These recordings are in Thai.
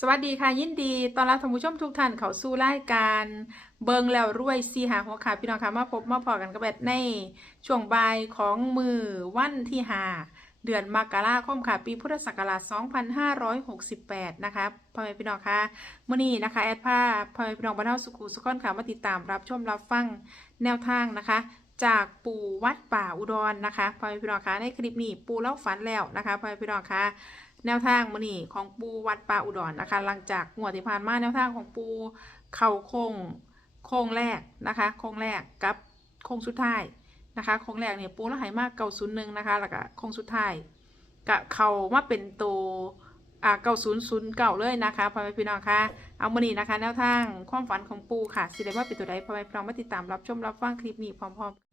สวัสดีค่ะยินดีตอนรับท่านผู้ชมทุกท่านเข้าสู่รายการเบิงแล้วรวยซีหาหัวขาพี่น้องค่ะมาพบมาพอกันกับแบบในช่วงบ่ายของมือวันที่ห้าเดือนมกราคมค่ะ ปีพุทธศักราช 2568 นะคะพ่อแม่พี่น้องค่ะมื่อนี้นะคะ แอดผ้าพ่อแม่พี่น้องบ้านเฮาสุขุสุขอนค่ะมาติดตามรับชมรับฟังแนวทางนะคะ จากปู่วัดป่าอุดรนะคะพ่อแม่พี่น้องค่ะในคลิปนี้ปู่เล่าฝันแล้วนะคะพ่อแม่พี่น้องค่ะ แนวทางมือนี่ของปูวัดป่าอุดรนะคะ หลังจากงวที่ผ่านมาแนวทางของปูเข่าโค้งโค้งแรกนะคะโค้งแรกกับโค้งสุดท้ายนะคะโค้งแรกเนี่ยปูล้วหายมากเก่าศูนย์หนึ่งนะคะแล้วก็โค้งสุดท้ายกะเข่ามาเป็นตัวอ่าเก่าศูนย์ศูนย์เก่าเลยนะคะพ่อแม่พี่น้องคะเอามือนี้นะคะ แนวทางความฝันของปูค่ะสิได้ว่าเป็นตัวใดพ่อแม่พี่น้องมาติดตามรับชมรับฟังคลิปนี้พร้อมๆ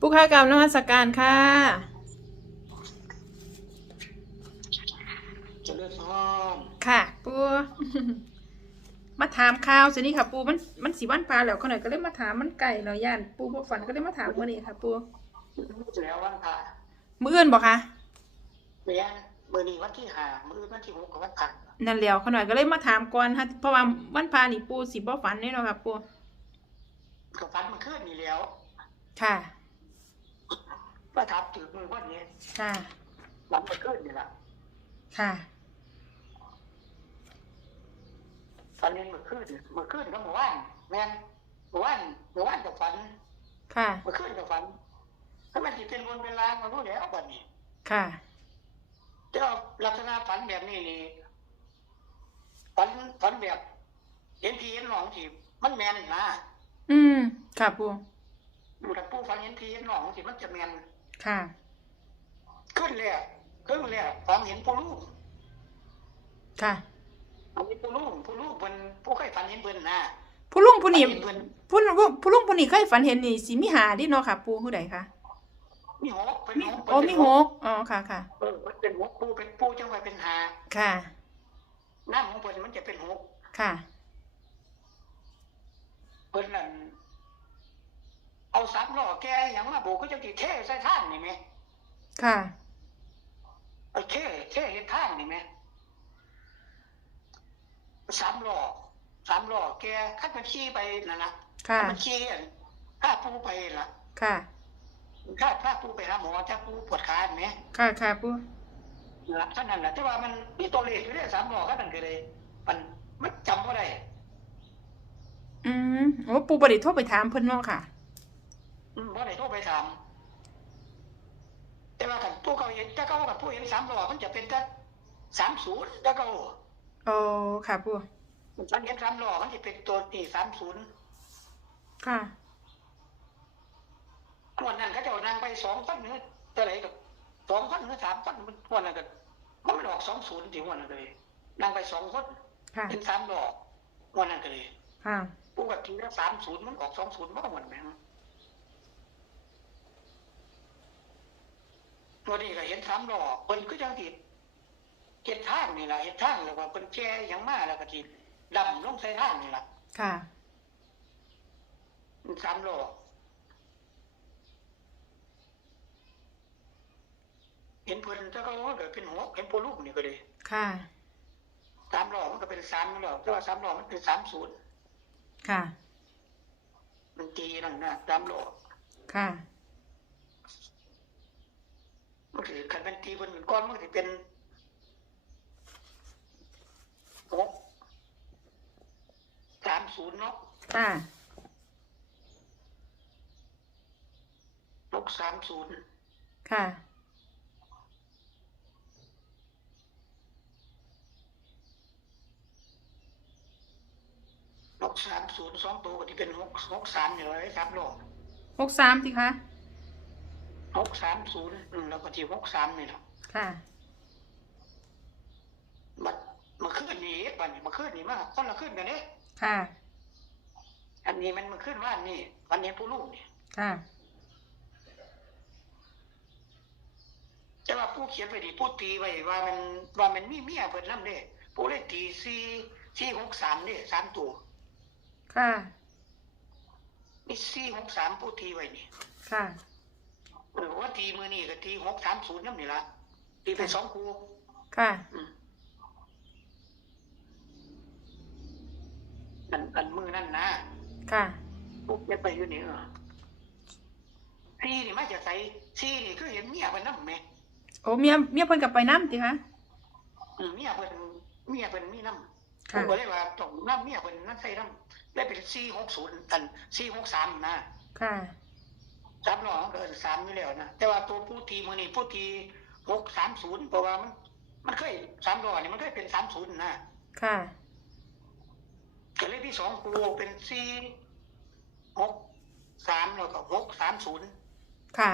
ปูค่ะกับนมัสการค่ะ เจะเลือด พรค่ะ ปูมาถามข่าวสินี่ค่ะ ปูมันมันสีวันปลาแล้วเขาหน่อยก็เลยมาถามมันไก่แล้วย่าน ปูพวกฝันก็เลยมาถามมื่อนี้ค่ะ ปูแล้ววันพระมื้ออื่นบอกค่ะเมียมือนี้วันที่ห้ามืออนวันที่หกกับวันพระนั่นแล้วเขาหน่อยก็เลยมาถามก่อนฮะเพราะว่าวันพานี่ปูสีบ่ฝันแน่เนอนค่ะ ปูกับฟันมันขึ้นนี่แล้ว ค่ะประทับถือมือวันนี้ค่ะหลังมันขึ้นนี่แหละค่ะ ฟันนี้มันขึ้นมันขึ้นก็เมื่อวานแม่นเมื่อวานเมื่อวานกับฟัน ค่ะ เมื่อขึ้นกับฟันถ้ามันจะเป็นวนเป็นลางมารู้แล้ววันนี้ค่ะ แต่ว่าลักษณะฝันแบบนี้นี่ฝันฝันแบบเห็นพี่เห็นน้องที่มันแมนนะอืม ค่ะปูแต่ผู้ฝันเห็นพี่เห็นน้องที่มันจะแมนค่ะ ขึ้นเลยอะขึ้นเลยอะฟังเห็นผู้ลูกค่ะ อันนี้ผู้ลูกผู้ลูกเป็นผู้เคยฝันเห็นเพิ่นนะผู้ลุงผู้นี่ฝัเห็นเพิ่นผู้ลุงผู้ลุงผู้นี่เคยฝันเห็นนี่สีมิหาดิเนาะค่ะ ปูผู้ใดคะมีหกเป็นมีหกโอ้มีหกอ๋อค่ะค่ะเออมันเป็นหกผู้เป็นผู้จังหวะเป็นหาค่ะ น้ำของเพิ่นมันจะเป็นหกค่ะ เพิ่นนั่นเอาสามล้อแกอย่างมาโบกก็จะติเท่ใส่ทางนี่ไหมค่ะ เอาเท่เท่เห็นทางนี่ไหม สามล้อสามล้อแกขัดมันขี่ไปนั่นนะค่ะมันขี่อันพาผู้ไปล่ะค่ะถ้าถ้าผู้ไปหาหมอถ้าผู้ปวดขาเห็นไหมค่ะค่ะปูหลักเท่านั้นแหละแต่ว่ามันมีตัวเลขอยู่ได้สามหมอก็นั่นก็เลย มันมันจำก็ได้อืมโอ้ปูบไดิโทรไปถามเพิ่นเนาะค่ะอืมว่าไหนโทรไปถามแต่ว่ากันผู้เขาเห็นถ้าเขากับผู้เห็นสามหลอมันจะเป็นแต่สามศูนย์แล้วก็ อ๋อค่ะปูฉันเห็นสามหลอมันจะเป็นตัวนี่สามศูนย์ค่ะวันนั้นเขาจะเอานางไปสองพันเนื้อแต่ไหนกับสองพันเนื้อสามพันมันวันนั้นก็มันไม่ออกสองศูนย์ถึงวันนั้นเลยนางไปสองคนค่ะเป็นสามหลอวันนั้นก็เลยค่ะปกติแล้วสามศูนย์มันออกสองศูนย์มันก็เหมือนไหมตัวนี้ก็เห็นสามดอกคนก็ยังติด เห็ดทางนี่แหละเห็ดทางแล้วก็เป็นแช่หยังมาแล้วก็ติดดำลงใส่ทางนี่แหละค่ะ สามดอกเห็นเพิ่นถ้าเขาเกิดเป็นหัวเห็นปูลูกนี่ก็เลยค่ะสามดอกมันก็เป็นสามดอกแต่ว่าสามดอกมันเป็นสามศูนย์ค่ะ มันตีนั่นนะสามดอกค่ะมันคือขันเป็นตีบนก้อนมันคือเป็น หกสามศูนย์เนาะค่ะหกสามศูนย์ค่ะหกสามศูนย์สองตัวก็ที่เป็นหกหกสามอยู่เลยสามโลกหกสามสิคะหกสามศูนย์อืมแล้วก็ที่หกสามนี่แหละค่ะ มันมา ขึ้นนี่บัดนี้มาขึ้นนี่มาคนละขึ้นกันเนี่ยค่ะ อันนี้มันมาขึ้นว่านี่วันนี้ผู้ลูกนี่ค่ะแต่ว่าผู้เขียนไปดีผู้ตีไว้ว่ามันว่ามันมีเมียเพิ่นนำเด้ผู้เลยตีสี่สี่หกสามเด้สามตัว ค่ะนี่สี่หกสามผู้ตีไว้นี่ค่ะเออว่าตีมือนี่ก็ตีหกสามศูนย์นั่นนี่ละตีไปสองคูค่ะ อืม กันมือนั่นนะค่ะปุ๊บจะไปอยู่นี่เออซีนี่มาจากใส่ซีนี่คือเห็นเมียเป็นน้ำไหมโอ้เมียเมียเพิ่นกลับไปน้ำติคะอืมเมียเป็นเมียเป็นมีน้ำผค่ะมก็เลยว่าต้องน้ำเมียเป็นนั่นใส่น้ำได้เป็นซีหกศูนย์อันซีหกสามนะค่ะสามหล่อเกินสามอยู่แล้วนะแต่ว่าตัวผู้ทีมือนี่ผู้ทีหกสามศูนย์เพราะว่ามันมันเคยสามหล่อนี่มันเคยเป็นสามศูนย์นะค่ะ ก็เลยที่สองกูเป็นซีหกสามแล้วก็หกสามศูนย์ค่ะ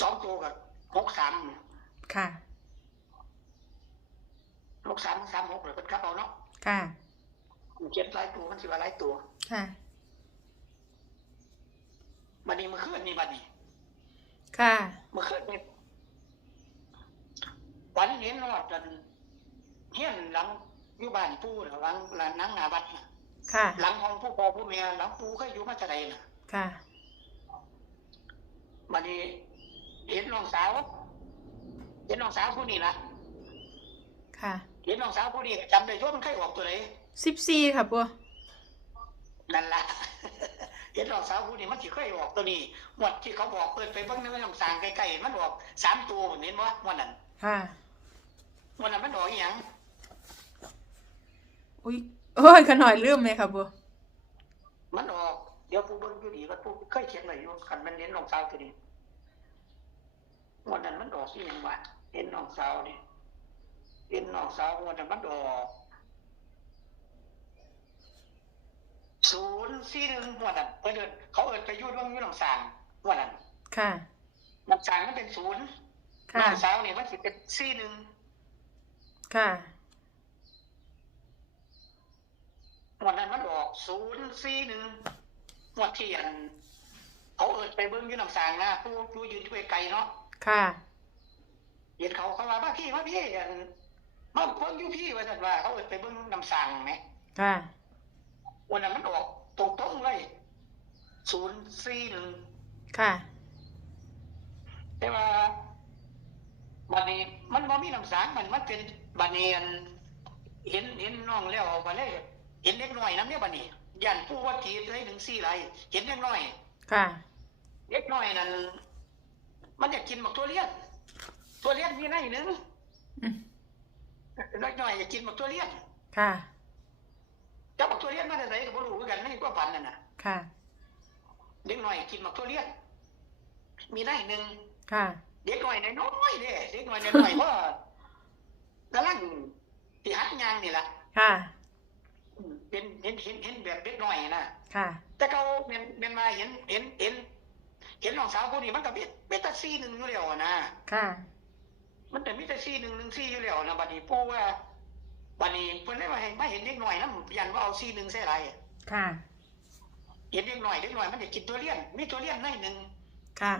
สองตัวกับหกสามค่ะหกสามสามหกเลยเป็นกระเป๋าเนาะค่ะเขียนหลายตัวมันสิว่าหลายตัว ค่ะบันนี้เมื่อคืนนี่บันนี้ ค่ะเมื่อคืนนี่วันเห็นรอดกันเฮียนหลัง อยู่บ้านปู่น่ะหลังหลังนังหนาวัดน่ะค่ะ หลังของผู้พ่อผู้แม่หลังปู่เคยอยู่มาจากไหนน่ะ ค่ะบันนี้เห็นน้องสาวเห็นน้องสาวผู้นี้ละค่ะ เห็นน้องสาวผู้นี้จำได้ว่ามันเคยออกตัวไหนสิบสี่ค่ะปัวนั่นละเห็นน้องสาวผู้นี้มันที่เคยออกตัวนี้หมดที่เขาบอกเปิดไปเบ้างในมันสางใกล้ๆมันออกสามตัวเห็นว่าวันนั้นค่ะวันนั้นมันออกอหย่าง อุ้ยโอ้ยขน่อยลืมเลยค่ะปัวมันออก เดี๋ยวผู้เบิ่งอยู่ดีว่าผู้เคยเขียนไว้อยู่คันมันเห็นน้องสาวตัวนี้วันนั้นมันออกที่ยังวะเห็นน้องสาวนี่เห็นน้องสาววันนั้นมันออกศูนย์สี่หนึ่งวันนั้นเพิ่นเอิ้นเขาเอินไปอยุ่ดวงอยุ่น้องสางวันนั้นค่ะน้องสางมันเป็นศูนย์ค่ะน้องสาวนี่มันสิเป็นสี่หนึ่งค่ะ วันนั้นมันออกศูนย์สี่หนึ่งงวดที่อันเขาเอินไปเบิ้งอยุ่น้องสางนะผู้ผู้ยืนอยู่ไกลๆเนาะค่ะเห็นเขาเขาว่ามาพี่มาพี่อันมาเบิ้งอยู่พี่ว่าสันว่า เขาเอินไปเบิ้งน้ำสางไหมค่ะวันนั้นมันออกตรงๆเลยศูนย์สี่หนึ่งค่ะ แต่ว่าบัดนี้มันบ่มีน้ำสางมันมันเป็นบัดนี้อันเห็นเห็นน้องแล้วบัดเลย เห็นเล็กน้อยน้ำเนี่ยบัดนี้ยันผู้ว่าทีได้ถึงสี่ไรเห็นเล็กน้อย ค่ะ เล็กน้อยนั่นมันอยากกินหมักตัวเลี้ยนตัวเลี้ยนมีไหนหนึ่งอืม เล็กน้อยอยากกินหมักตัวเลี้ยนค่ะเจ้าหมักตัวเลี้ยนมาจากไหนก็บ่รู้เหมือนกันนี่ก็ฝันนั่นน่ะค่ะเด็กน้อยกินหมักตัวเลี้ยนมีไหนหนึ่ง ค่ะ เด็กน้อยน้อยๆเด้เด็กน้อยน้อยๆเพราะกำลังที่หัดยางนี่แหละค่ะอืม เป็นเห็นเห็นเห็นแบบเด็กน้อยนะค่ะ แต่เขาเมียนเมียนมาเห็นเห็นเห็น เห็นน้องสาวคนนี้มันก็เป็นเป็นแตาซีหนึ่งอยู่แล้วอะนะค่ะ มันแต่มีแต่ซีหนึ่งหนึ่งซีอยู่แล้วนะบัดนี้ปู่ว่าบัดนี้เพิ่นได้มาเห็นมาเห็นเด็กน้อยนะยันว่าเอาซีหนึ่งใส่ไรค่ะ เห็นเด็กน้อยเด็กน้อยมันจะกินตัวเลี้ยนมีตัวเลี้ยนในหนึ่งค่ะ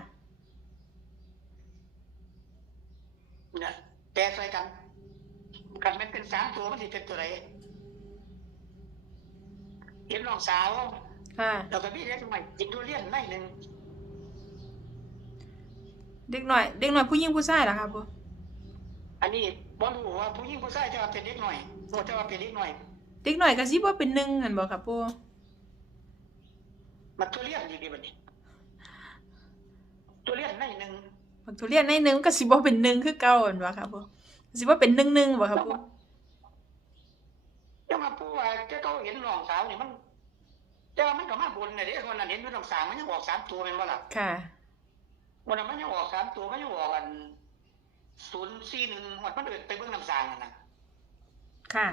เนี่ยแต่ใส่กันกันมันเป็นสามตัวมันจะเป็นตัวไหน เห็นน้องสาวค่ะ แล้วก็มีเด็กน้อยกินตัวเลี้ยนในหนึ่งเด็กหน่อย เด็กหน่อยผู้หญิงผู้ชายเหรอคะปัวอันนี้บ่รู้ว่าผู้หญิงผู้ชายจะว่าเป็นเด็กน้อยโอ้จะว่าเป็นเด็กน้อย เด็กหน่อยก็สิบ่เป็นหนึ่งหันบ่ค่ะปัวมันตัวเลี้ยนอยู่ดีบัดนี้ตัวเลี้ยนในหนึ่งบักทุเรียนในหนึ่งก็สิบ่เป็นหนึ่งคือเก่าหันบ่ค่ะปัวสิบ่เป็นหนึ่งหนึ่งบ่ค่ะปัว จะมาพูดว่าแกเขาเห็นน้องสาวนี่มันแต่ว่ามันก็มาบนน่ะเด้คนนั้นเห็นอยู่น้องสาวมันยังออกสามตัวเป็นว่าล่ะค่ะวันนั้นมันยังออกสามตัวมันยังออกกันศูนย์สี่หนึ่งวันมันเดินไปเบื้องน้ำสางนั่นนะค่ะ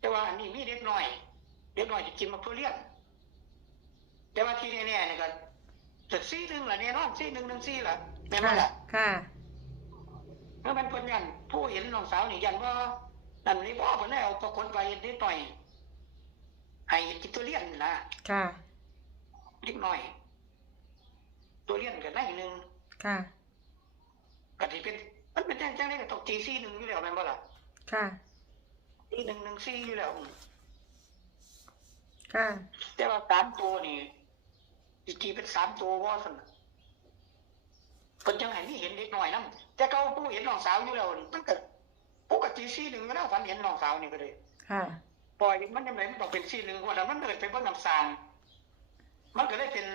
แต่ว่าอันนี้มีเด็กน้อยเด็กน้อยจะกินมาทุเรียนแต่ว่าที่แน่ๆนี่ก็จะสี่หนึ่งละแน่นอนสี่หนึ่งหนึ่งสี่ละแม่นว่าล่ะค่ะ เมื่อมันเพิ่นยันผู้เห็นน้องสาวนี่ยันว่านั่นนี่พ่อเพิ่นได้เอาปรากฏไว้นิดหน่อยให้กินตัวเลี้ยนนี่นะค่ะเล็กน้อย ตัวเลี้ยนก็ได้หนึ่งค่ะก็ที่เป็นมันเป็นจังจังได้ก็ตกตีซี่หนึ่งอยู่แล้วแม่นบ่ล่ะค่ะตีหนึ่งหนึ่งซี่อยู่แล้วค่ะแต่ว่าสามตัวนี่สิตีเป็นสามตัวว่าซั่นน่ะเพิ่นจังให้มีเห็นเด็กน้อยนํ แต่เขาผู้เห็นน้องสาวอยู่แล้วมันก็ปปกติซีหนึ่งก็แล้วฝันเห็นน้องสาวนี่ก็เลยค่ะปล่อยมันยังไงมันต้องเป็นซีหนึ่งวันนั้นมันเกิดเป็นเบิ้งน้ำสางมันก็ได้เป็น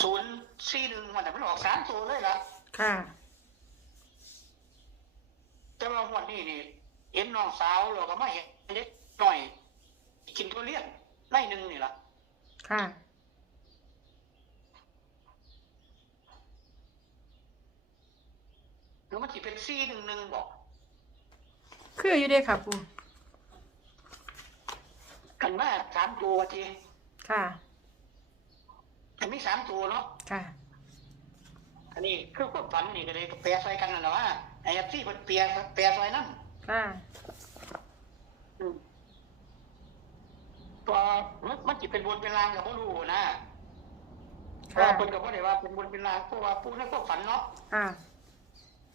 ศูนย์ซีหนึ่งวันนั้นมันออกสามตัวเลยล่ะค่ะ แต่ว่าวันนี้นี่เห็นน้องสาวเราก็ไม่เห็นเด็กหน่อย กินทุเรียนไล่หนึ่งนี่ล่ะค่ะ รือมันจะเป็นซีหนึ่งหนึ่งบอกคืออยู่เด้ค่ะปูกันว่าสามตัวทีค่ะมันมีสามตัวเนาะค่ะ อันนี้คือความฝันนี่ก็เลยแปรใส่กันนั่นแหละว่าไอ้ที่มันเปรียแปรใส่นั่นค่ะอืมพอมันมันจะเป็นบนเป็นลางกับพ่รู้นะเพราะค่ะว่าคนกับพ่ได้ว่าเป็นบนเป็นลางเพราะว่าผู้นั้นก็ฝันเนาะค่ะ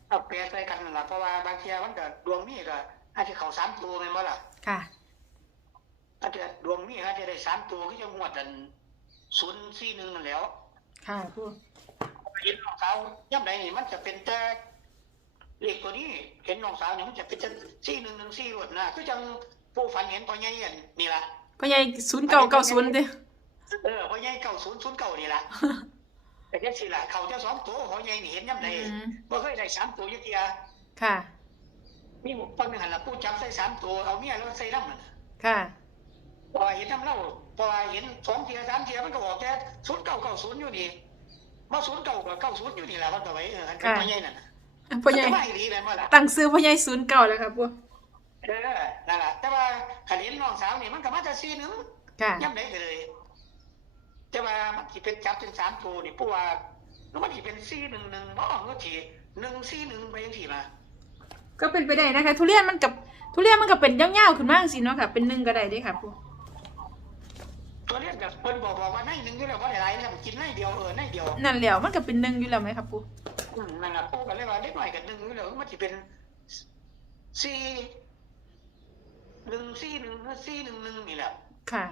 เอาแปรใส่กันนั่นแหละเพราะว่าบางทีมันก็ดวงมีก็อาจจะเข้าสามตัวแม่นบ่ล่ะค่ะ อาจจะดวงมีอาจจะได้สามตัวก็จะงวดอันศูนย์สี่หนึ่งนั่นแหล้วค่ะปูเห็นน้องสาวย่ำใดนี่มันจะเป็นแต่เลขตัวนี้ เห็นน้องสาวนี่มันจะเป็นแต่สี่หนึ่งหนึ่งสี่รวดนะคือจังผู้ฝันเห็นพ่อใหญ่อันนี่ล่ะ พ่อใหญ่ศูนย์เก่าเก่าศูนย์เด้เออพ่อใหญ่เก่าศูนย์ศูนย์เก่านี่ล่ะ แต่ยังสิล่ะเขาจะสองตัวพ่อใหญ่นี่เห็นย่ำใดอืมบ่เคยได้สามตัวอยักเทียค่ะ มีฟังหนึ่งหันละผู้จับใส่สามตัวเอาเมียแล้วใส่น้ำนั่นน่ะค่ะพอเห็นน้ำเล่าพอเห็นสองเทียสามเทียมันก็บอกแค่ศูนย์เก่าเก่าศูนย์อยู่นี่มาศูนย์เก่ากับเก่าศูนย์อยู่นี่แหละมันก็ไว้เอออันเป็นพ่อใหญ่นั่นน่ะพ่อใหญ่มันก็ไม่ดีเลยว่าล่ะตั้งซื้อพ่อใหญ่ศูนย์เก่าแล้วครับปูเออนั่นแหละแต่ว่าขันเห็นน้องสาวนี่มันก็มาจะซีหนึงค่ะย่ำได้เลย แต่ว่ามันสิเป็นจับเป็นสามตัวนี่ปู่ว่าแล้วมันสิเป็นซีหนึ่งหนึ่งบ่ก็สิหนึ่งซีหนึ่งไปยังสี่มาก็เป็นไปได้นะคะ ทุเรียนมันกับทุเรียนมันก็เป็นยาวๆขึ้นมากสิเนาะค่ะ เป็นหนึ่งก็ได้เด้ค่ะปูตัวเรียกแบบเพิ่นบอกบอกว่าในหนึ่งอยู่แล้วว่าหลายๆแล้วมันกินในเดียวเออในเดียวนั่นแหล้วมันก็เป็นหนึ่งอยู่แล้วไหมครับปูอืมนั่นแหละปู่ก็เลยว่าเล็กหน่อยกับหนึ่งอยู่แล้วมันสิเป็นซีหนึ่งซีหนึ่งซีหนึ่งหนึ่งนี่แหละค่ะ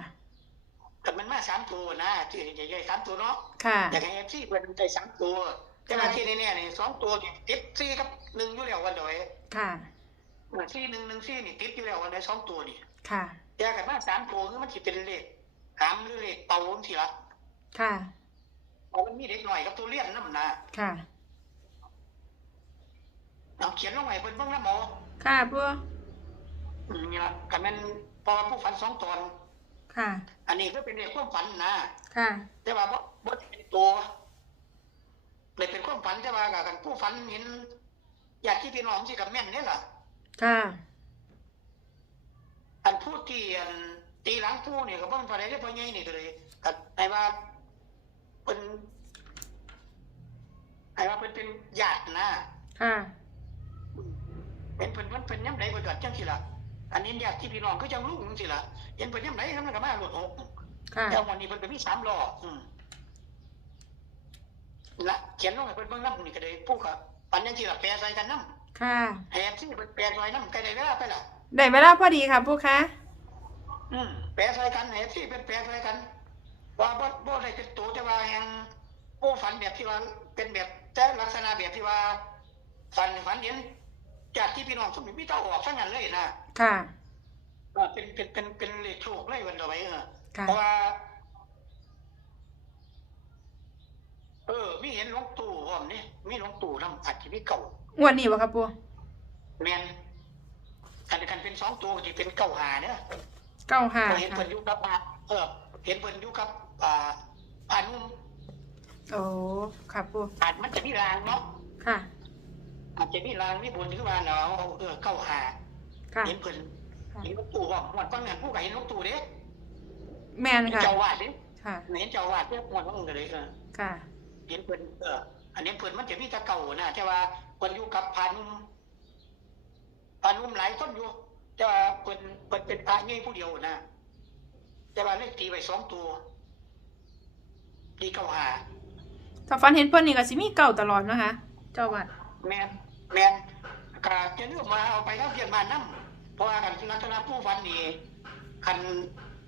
แต่มันมาสามตัวนะที่ใหญ่ๆสามตัวเนาะค่ะอยากให้เอฟซีเป็นได้สามตัว แต่มาที่นี่เนี่ยนี่สองตัวนี่ติดซีกับหนึ่งอยู่แล้ววันเดียวค่ะซีหนึ่งหนึ่งซีนี่ติดอยู่แล้ววันใดสองตัวนี่ค่ะแยกกันมาสามตัวคือมันสิเป็นเลขหามหรือเลขเป่าทีละค่ะเอามันมีเด็กหน่อยกับตัวเลี้ยนน้ำหนาค่ะเอาเขียนลงไปเพิ่นเบิ่งน้ำหมอค่ะปูอืมนี่ละกันแม่นพอผู้ฝันสองตอน ค่ะ อันนี้ก็เป็นเลขความฝันนะค่ะ แต่ว่าบ่บ่ได้เป็นตัวเลยเป็นความฝันแต่ว่ากับกันผู้ฝันเห็นญาติพี่น้องที่กับแม่นนี่ล่ะค่ะ อันพูดที่อันตีหลังผู้เนี่ยก็บ่เป็นอะไรได้พ่อใหญ่นี่ก็เลยก็ไอ้ว่าเป็นไอ้ว่าเป็นเป็นญาตินะค่ะเป็นเพิ่นมันเป็นยามใดเพิ่นก็จังซี่ล่ะ อันนี้ญาติพี่น้องก็จังลุงจังซี่ล่ะเห็นเพิ่นยามใดมันก็มาหลุดหกค่ะแต่วันนี้เพิ่นก็มีสามล้ออืมละเขียนลงให้เพิ่นเบิ่งนำนี่ก็ได้ผู้ก็ปันจังซี่ล่ะแปลใส่กันนำค่ะแอบที่เพิ่นแปลใส่นำใกล้ได้เวลาไปล่ะได้เวลาพอดีค่ะปูคะอืมแปลใส่กันแอบที่เป็นแปลใส่กัน ว่าบ่บ่ได้เป็นตัวแต่ว่าแห่งผู้ฝันแบบที่ว่าเป็นแบบแต่ลักษณะแบบที่ว่าฝันฝันเห็นจากที่พี่น้องสมมุติมีเต้าออกซะงั้นเลยนะ ค่ะอ่าเป็นเป็นเป็นเป็นเลขโชคเลยวันต่อไปเออค่ะ เพราะว่า เออ มีเห็นหลวงตู่พร้อมนี่มีหลวงตู่นำอาจจะมีเก่างวดนี้วะครับปูแมนกันกันเป็นสองตัวที่เป็นเก่าหาเนี่ยเก้าห้าเห็นค่ะเพิ่นอยู่กับอ่าเออ เห็นเพิ่นอยู่กับ อ่าผ่านนุ่มโอ้ค่ะปูอาจมันจะมีรางเนาะค่ะ อาจจะมีรางมีบุญหรือว่าเนาะเออเก่าหา ค่ะ เห็นเพิ่นค่ะเห็นหลวงตู่พร้อมหมดฟังงานผู้ก็เห็นหลวงตู่เด้แมนค่ะ เจ้าวาดเด้ค่ะ เห็นเจ้าวาดเด้หมดฟังกันเลยเออค่ะ เห็นเพิ่นเอออันนี้เพิ่นมันจะมีแตะเก่านะแต่ว่าเพิ่นอยู่กับพานุ่มพานุ่มหลายคนอยู่ แต่ว่าเพิ่นเพิ่นเป็นพระใหญ่ผู้เดียวนะแต่ว่าเลขตีไว้สองตัวดีเก้าหาถ้าฟันเห็นเพิ่นนี่ก็สิมีเก่าตลอดนะคะ เจ้าวัด แม่นแม่นก็จะเลือกมาเอาไปแล้วเพียนบ้านนำ เพราะว่ากันรัฐบาลผู้ฟันนี่คัน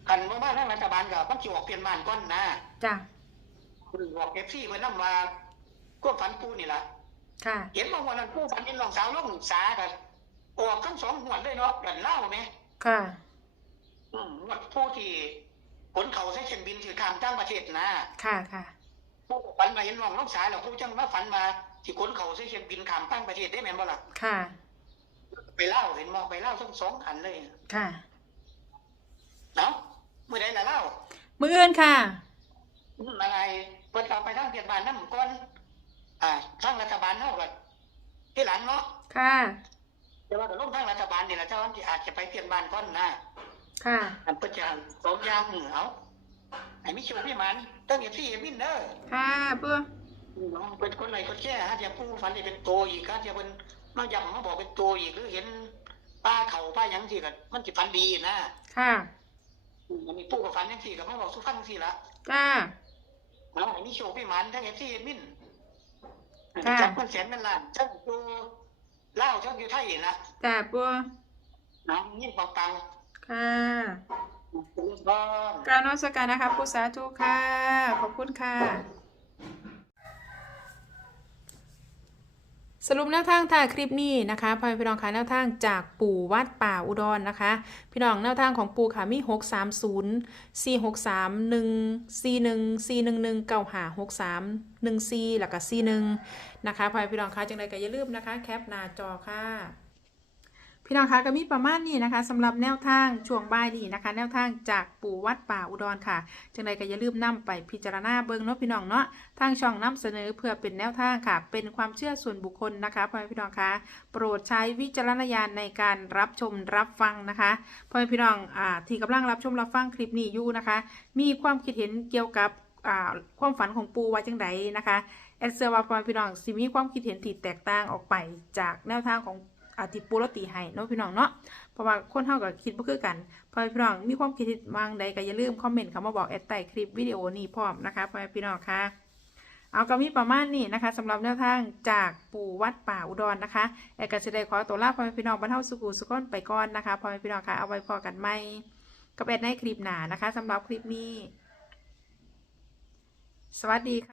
คันว่าบ้านทางรัฐบาลก็มันสิออกเปลี่ยนบ้านก่อนนะจ้ะคือบอก FC เพิ่นนำว่าก็ฝันผู้นี่ล่ะค่ะ เห็นบางวันนั้นผู้ฝันเห็นน้องสาวลงสากันโออกทั้งสองหวดเลยเนาะกันเล่าไหมค่ะอืมหวดผู้ที่ขนเขาใช้เชียงบินถือข้ามตั้งประเทศนะค่ะค่ะผู้ฝันมาเห็นน้องน้องสายแล้วผู้จังมาฝันมาที่ขนเขาใช้เชียงบินข้ามตั้งประเทศได้แม่นบ่ล่ะค่ะ ไปเล่าเห็นมองไปเล่าทั้งสองอันเลยค่ะเนาะเมื่อใดล่ะเล่ามืออื่นค่ะอืมอะไรเปิดเอาไปทางเทียนบานน้ำก้อนอ่าทางรัฐบาลเนาะกันที่หลังเนาะค่ะแต่ว่าก็ลงทางรัฐบาลนี่แหละเจ้าอันที่อาจจะไปเทียนบานก้อนนะค่ะอันเปิดจะสองอย่างเหนือเอาไอ้มิชูพี่มันตั้งเอฟซีเอมินเด้อค่ะปูน้องเป็นคนไหนคนแก่ฮะเดี๋ยวผู้ฝันนี่เป็นตัวอีกฮะเดี๋ยวเป็น มาย้ำมาบอกเป็นตัวอีกหรือเห็นป้าเขาป้าหยังสิกันมันจิฝันดีนะค่ะอืมอันนี้ปู่กับฝันยังสี่กับมาบอกสุฟังสิละจ้าน้องไอ้มิชูพี่มันทั้งเอฟซีเอมินค่ะจับมันแสนเป็นล้านจังอยู่เล่าวจังอยู่ไทยนะจ้าปูน้องยิ่งปังปังค่ะๆเป็นบ้านกรารนมัสการนะคะปูสาธุค่ะ ขอบคุณค่ะ สรุปแนวทางถ่ายคลิปนี้นะคะพ่อพี่น้องคะแนวทางจากปู่วัดป่าอุดรนะคะ พี่น้องแนวทางของปู่ค่ะมี 630 463 1 41 411 95 63 14แล้วก็41นะคะพ่อพี่น้องคะจังใดก็อย่าลืมนะคะ แคปหน้าจอค่ะ พี่น้องคะก็มีประมาณนี้นะคะสำหรับแนวทางช่วงบ่ายนี้นะคะ แนวทางจากปู่วัดป่าอุดรค่ะจังใดก็อย่าลืมนํไปพิจารณาเบิ่งเนาะพี่น้องเนาะทางช่องนํเสนอเพื่อเป็นแนวทางค่ะ เป็นความเชื่อส่วนบุคคลนะคะพ่อแม่พี่น้องคะโปรดใช้วิจารณญาณในการรับชมรับฟังนะคะพ่อแม่พี่น้องอ่าที่กำลังรับชมรับฟังคลิปนี้อยู่นะคะ มีความคิดเห็นเกี่ยวกับอ่าความฝันของปูว่าจังใดนะคะแอดเซอร์ว่าพ่อแม่พี่น้องสิมีความคิดเห็นที่แตกต่างออกไปจากแนวทางของ อาทิปูรตีให้เนาะพี่น้องเนาะเพราะว่าคนเฮาก็คิดบ่คือกันพอพี่น้องมีความคิดเห็นวางใดก็อย่าลืมคอมเมนต์เข้ามาบอกแอดใต้คลิปวิดีโอนี้พร้อมนะคะพ่อพี่น้องค่ะเอาก็มีประมาณนี้นะคะสำหรับแนวทางจากปู่วัดป่าอุดรนะคะแอดก็จะได้ขอตัวลาพ่อพี่น้องบรรเทาสุขุสุขนไปก่อนนะคะพ่อพี่น้องค่ะเอาไว้พอกันใหมกับแอดในคลิปหนานะคะสำหรับคลิปนี้ สวัสดีค่ะ